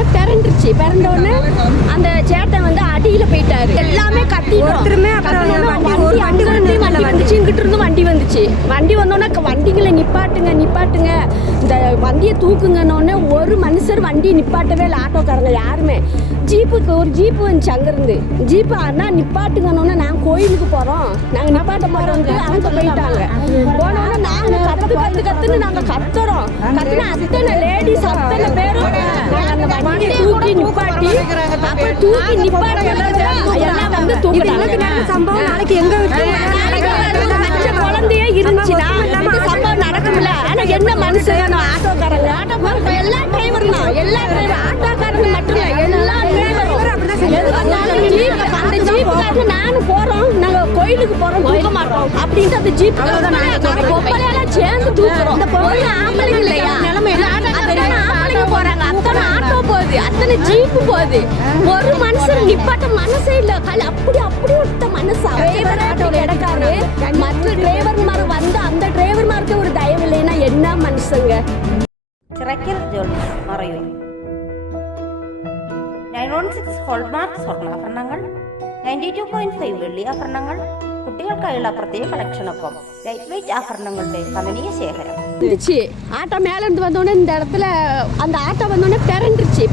வந்தோடனே பிறந்தோடனே அந்த சேட்டை வந்து அடியில போயிட்டாரு. எல்லாமே கத்திட்டோம். வண்டி வந்துச்சு, இங்கிட்டு இருந்து வண்டி வந்துச்சு. வண்டி வந்தோடனே வண்டிங்களை நிப்பாட்டுங்க இந்த வண்டியை தூக்குங்கன்னொடனே ஒரு மனுஷர் வண்டியை நிப்பாட்டவே இல்லை. ஆட்டோக்காரங்க யாருமே. ஒரு ஜீப்பு வந்துச்சு அங்கிருந்து. ஜீப்பு அண்ணா நிப்பாட்டுங்கன்னொன்னே நாங்கள் கோயிலுக்கு போகிறோம், நாங்கள் நிப்பாட்ட போகிறோம்ட்டு அவங்க போயிட்டாங்க. போனோடனே நாங்கள் கத்துன்னு நாங்கள் கத்துறோம். கத்துனா அத்தனை லேடிஸ் அத்தனை பேரும் அந்த வண்டியை தூக்கி நிப்பாட்டி எல்லாம் வந்து தூக்கினாங்க. சம்பவம் நாளைக்கு எங்க குழந்தையே இருந்துச்சுன்னா இந்த சம்பவம் நடக்கும்ல. ஆனா என்ன மனுஷன் ஆட்டோக்காரங்க எல்லா டிரைவர் தான், எல்லா டிரைவர் ஆட்டோக்காரங்க மட்டும் எல்லா அந்த ஜீப்புக்காக நானும் போறோம், நாங்க கோயிலுக்கு போறோம், தூக்க மாட்டோம் அப்படின்ட்டு அந்த ஜீப் பொம்பளையெல்லாம் சேர்ந்து தூக்குறோம். ஒரு ஆம்பளைங்க இல்லையா, ஆம்பளைங்க போறாங்க, அத்தனை ஆட்டோ போகுது, அத்தனை ஜீப்பு போகுது. ஒரு மனுஷன் நிப்பாட்ட மனசே இல்ல. அப்படி விட்ட மனசா டிரைவர் ஆட்டோல இடக்காரு. மற்ற டிரைவர்மார் வந்து அந்த டிரைவர்மாருக்கு ஒரு தயவு இல்லைன்னா என்ன மனுஷங்க. ചിറക്കൽ ജ്വല്ലറി മറയൂർ 916 ഹോൾമാർക്ക് സ്വർണ്ണാഭരണങ്ങൾ, 92.5 വെള്ളി ആഭരണങ്ങൾ, കുട്ടികൾക്കായുള്ള പ്രത്യേക കളക്ഷനൊപ്പം ലൈറ്റ് വെയിറ്റ് ആഭരണങ്ങളുടെ കമനീയ ശേഖരം. ஆட்டோ மேல இருந்து வந்தோடனே இந்த இடத்துல அந்த ஆட்டோ வந்தோடனே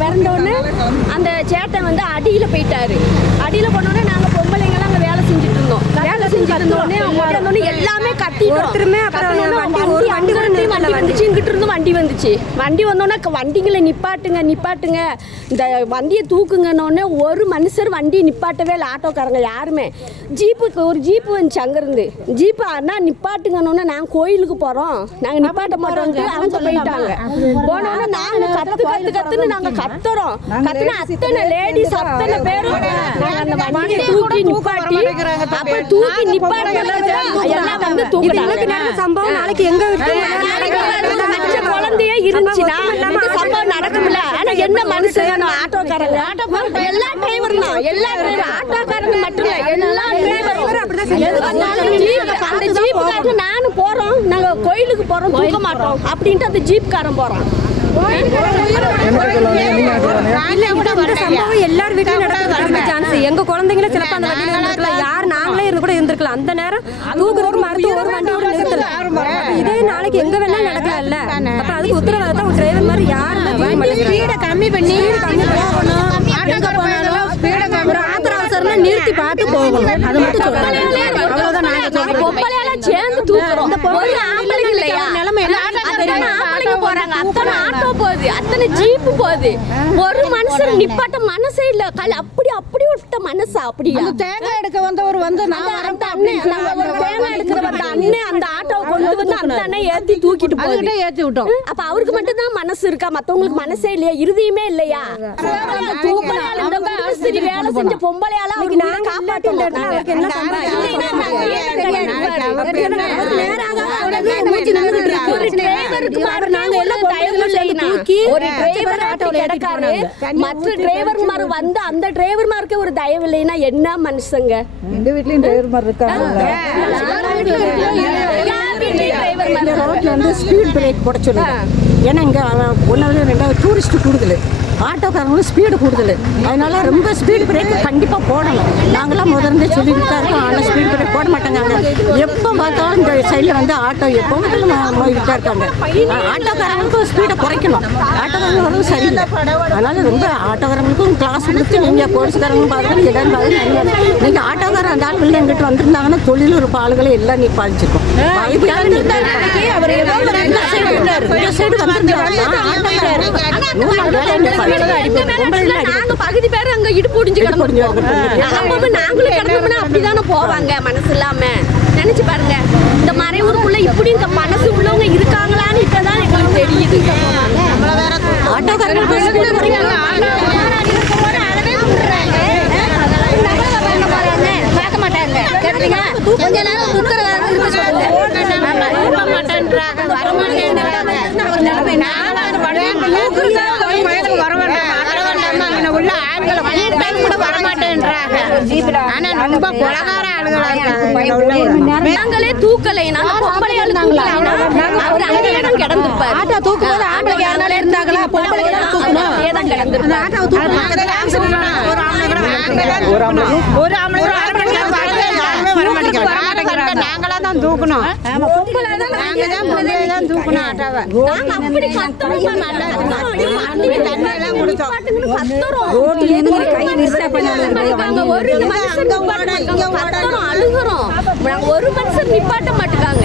பிறந்தோடனே அந்த சேட்டை வந்து அடியில போயிட்டாரு. அடியில போனோடனே நாங்க பொம்பளைங்கெல்லாம் அங்க வேலை செஞ்சுட்டு இருந்தோம். எல்லாமே கத்திட்டோம். வண்டி வந்துச்சு, இங்கிட்டு இருந்து வண்டி வந்துச்சு. வண்டி வந்தோடனே வண்டிங்களை நிப்பாட்டுங்க இந்த வண்டியை தூக்குங்கன்னொடனே ஒரு மனுஷர் வண்டியை நிப்பாட்டவே இல்லை. ஆட்டோக்காரங்க யாருமே. ஒரு ஜீப்பு வந்துச்சு அங்கிருந்து. ஜீப்பு அண்ணா நிப்பாட்டுங்கன்னொன்னே நாங்கள் கோயிலுக்கு போகிறோம், நாங்கள் நிப்பாட்ட போகிறோம்ட்டு அவங்க போயிட்டாங்க. போனோடனே நாங்கள் கத்துன்னு நாங்கள் கத்துறோம். கத்துனா அத்தனை லேடிஸ் அத்தனை பேரும் அந்த வண்டியை தூக்கி நிப்பாட்டி எல்லாம் வந்து தூக்கினாங்க. சம்பவம் நாளைக்கு எங்க குழந்தையே இருந்துச்சுன்னா இந்த சம்பவம் நடக்கும்ல. ஆனா என்ன மனுஷன் ஆட்டோக்காரங்க எல்லா டிரைவர் தான், எல்லா டிரைவர் ஆட்டோக்காரங்க மட்டும் இல்ல, எல்லா டிரைவரும் அந்த ஜீப்புக்காரங்க நானும் போறோம், நாங்க கோயிலுக்கு போறோம், தூக்க மாட்டோம் அப்படின்ட்டு அந்த ஜீப்காரன் போறான். சம்பவம் எல்லாரும் வீட்லயும் நடக்கிறது சான்ஸ். எங்க குழந்தைங்கள சிலப்பா அந்த வண்டியில இருந்திருக்கலாம், யார் நாங்களே இருந்து கூட இருந்திருக்கலாம். அந்த நேரம் தூக்குறதுக்கு மறுத்து ஒரு வண்டி கூட நிறுத்தல. இதே நாளைக்கு எங்க வேணா நடக்கலாம்ல. அப்ப அதுக்கு உத்தரவாதம் ஒரு டிரைவர் மாதிரி யாருமே ஸ்பீடை கம்மி பண்ணி போகணும். எங்க போனாலும் ஒரு ஆத்திர அவசரமா நிறுத்தி பார்த்து போகணும். அது மட்டும் சொல்றாங்க. அவ்வளவுதான் நாங்க சொல்றோம். பொம்பளையெல்லாம் சேர்ந்து தூக்குறோம். ஒரு ஆம்பளைங்க இல்லையா, ஆம்பளைங்க போறாங்க, அத்தனை ஆட்டோ போகுது, அத்தனை ஜீப்பு போகுது. ஒரு மனுஷன் நிப்பாட்ட மனசே இல்ல. அப்படி விட்ட மனசா. அப்படியா தேங்காய் எடுக்க வந்தவர் வந்து தேங்காய் எடுக்கிற வந்த அண்ணன் அந்த ஆட்டோவை கொண்டு வந்து அந்த அண்ணன் ஏத்தி தூக்கிட்டு போகுது. ஏத்தி விட்டோம். அப்ப அவருக்கு மட்டும் தான் மனசு இருக்கா, மத்தவங்களுக்கு மனசே இல்லையா, இருதயமே இல்லையா? தூக்கலால இந்த சரி வேலை செஞ்ச பொம்பளையால அவருக்கு நாங்க காப்பாற்றல. ஒரு டிரைவர் ஆட்டோல எடுக்காரு, மற்ற டிரைவர்மார் வந்து அந்த டிரைவர்மாருக்கு ஒரு தயவு இல்லைன்னா என்ன மனுஷங்க. எங்க வீட்லயும் டிரைவர்மார் இருக்காங்க. ரோட்ல வந்து ஸ்பீட் பிரேக் போட சொல்லுங்க. ஏன்னா இங்க ஒன்னாவது ரெண்டாவது டூரிஸ்ட் கூடுதல், ஆட்டோக்காரங்களும் ஸ்பீடு கூடுதல். அதனால ரொம்ப ஸ்பீட் பிரேக் கண்டிப்பாக போடணும். நாங்களாம் முதல்ல சொல்லிட்டு தான் இருக்கோம். ஆனால் ஸ்பீட் பிரேக் போட மாட்டாங்க. எப்போ பார்த்தாலும் இந்த சைடில் வந்து ஆட்டோ எப்போ தான் இருக்காங்க. ஆட்டோக்காரங்களுக்கும் ஸ்பீடை குறைக்கணும். ஆட்டோக்காரங்களும் சரியில்லை. அதனால ரொம்ப ஆட்டோக்காரங்களுக்கும் கிளாஸ் கொடுத்து நீங்கள் போலீஸ்காரங்களும் பார்க்கணும், எல்லாரும் பார்க்கணும். நீங்கள் ஆட்டோக்காரன் அந்த ஆள் வெளில எங்கிட்ட வந்துருந்தாங்கன்னா தொழில் ஒரு ஆளுகளை எல்லாம் நீ பாதிச்சிருக்கோம். பகுதி பேர் அங்க இடுப்பு ஒடிஞ்சு கிடப்போம். நாங்களும் கிடந்தோம்னா அப்படிதானே போவாங்க மனசு இல்லாம. நினைச்சு பாருங்க, இந்த மறைவுக்குள்ள இப்படி இந்த மனசு உள்ளவங்க இருக்காங்களான்னு இப்பதான் எங்களுக்கு தெரியுது. பார்க்க மாட்டாங்க. கொஞ்ச நேரம் நாங்களே தூக்கலைனா பொம்பளையால தூக்கலைனா அவர் அங்கேயே தான் கிடந்திருப்பாரு. ஆட்டோ தூக்கும்போது ஆம்பளைங்க யாரால இருந்தாங்களா, பொம்பளைங்க தான் தூக்கணும். அங்கேயே தான் கிடந்திருப்பாரு. நாங்களா தான் தூக்கணும். ஒரு மனுஷன் நிப்பாட்ட மாட்டுக்காங்க.